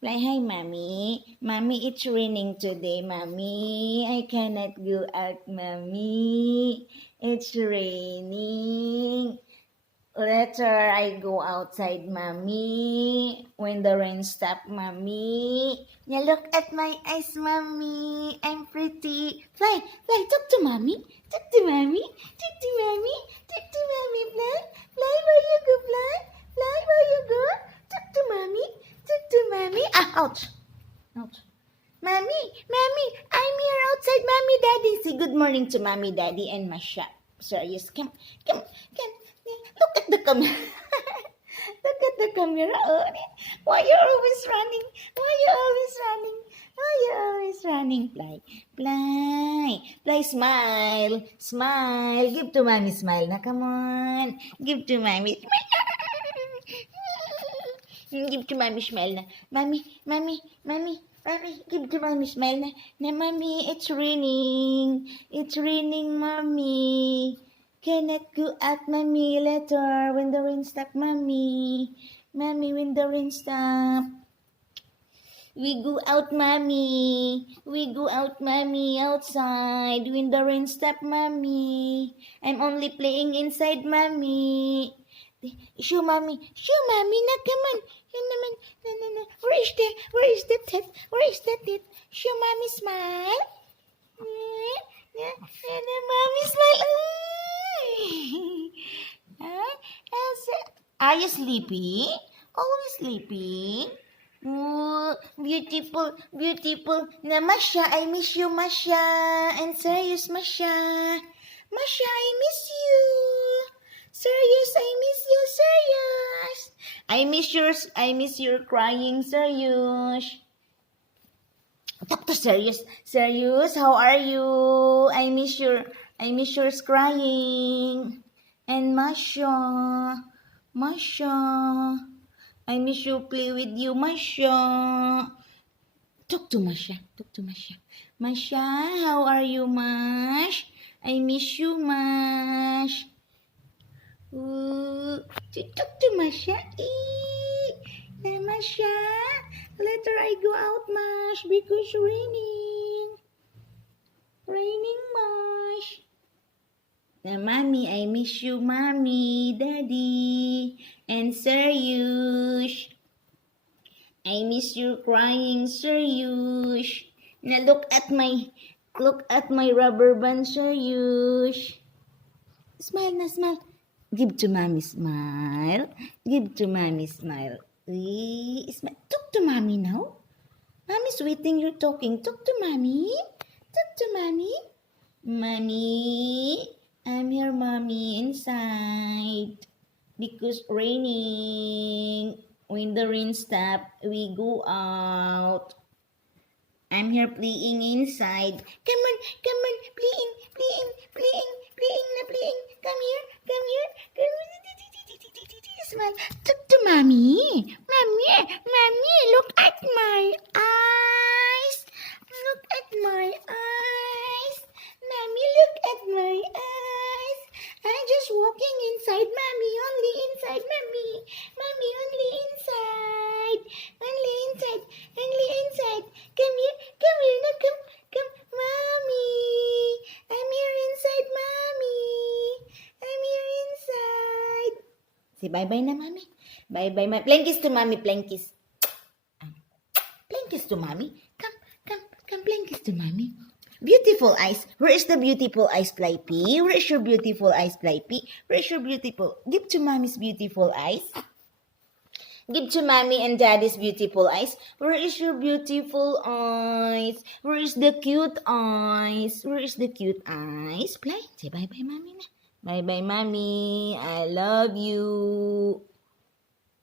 Play, hi, Mommy. Mommy, it's raining today, Mommy. I cannot go out, Mommy. It's raining. Later, I go outside, Mommy. When the rain stop, Mommy. Now look at my eyes, Mommy. I'm pretty. Fly, fly, talk to Mommy. Talk to Mommy. Talk to Mommy. Talk to Mommy, fly. Fly, where you go, fly? Fly, where you go? Talk to Mommy. Talk to Mommy. Ah, ouch. Ouch. Mommy, Mommy, I'm here outside, Mommy, Daddy. Say good morning to Mommy, Daddy, and Masha. Serious, come. Look at the camera. Look at the camera. Oh, why you always running? Why you always running? Why you always running? Fly, fly, fly. Smile, smile. Give to Mommy smile. Na, come on. Give to Mommy. Give to Mommy smile na. Mommy, Mommy, Mommy. Mommy, give to Mommy smile na. Na, Mommy, it's raining. It's raining, Mommy. Cannot go out, Mommy, later when the rain stop, Mommy. Mommy, when the rain stop. We go out, Mommy. We go out, Mommy, outside when the rain stop, Mommy. I'm only playing inside, Mommy. Show, Mommy. Show, Mommy. Na, come on. No. Where is the tit? Where is the tit? Show, Mommy, smile. Mommy, smile. Are you sleepy? Always sleeping? Oh, beautiful, beautiful. Na, Masha, I miss you, Masha. And serious, Masha. Masha, I miss you. Serious, I miss you, serious. I miss your crying, serious. Talk to serious. Serious, how are you? I miss your crying. And Masha, I miss you play with you, Masha. Talk to Masha. Masha, how are you, Mash? I miss you, Mash. Ooh, talk to Masha. Hey, Masha, later I go out, Mash, because raining. Raining, Mash. Now, Mommy, I miss you, Mommy, Daddy, and Serious. I miss you crying, Serious. Now look at my rubber band, Serious. Smile na, smile. Give to Mommy, smile. Give to Mommy, smile. Smile. Talk to Mommy now. Mommy's waiting, you're talking. Talk to Mommy. Talk to Mommy. Mommy, I'm here, Mommy, inside. Because raining. When the rain stop, we go out. I'm here playing inside. Come on, playing. Na playing. Come here. Smile. Talk to Mommy. Mommy, look at my eyes. Look at my eyes. Mommy, look at my eyes. I'm just walking inside, Mommy. Only inside, Mommy. Mommy, only inside. Only inside. Come here. No, come. Mommy. I'm here inside, Mommy. I'm here inside. Say bye-bye na, Mommy. Bye-bye, Mommy. Plain kiss to Mommy. Plain kiss. Plain kiss to Mommy. Come, plain kiss to Mommy. Beautiful eyes. Where is the beautiful eyes, Flappy? Where is your beautiful eyes, Flappy? Where is your beautiful? Give to Mommy's beautiful eyes. Give to Mommy and Daddy's beautiful eyes. Where is your beautiful eyes? Where is the cute eyes? Where is the cute eyes? Play. Say bye-bye, Mommy na. Bye-bye, Mommy. I love you.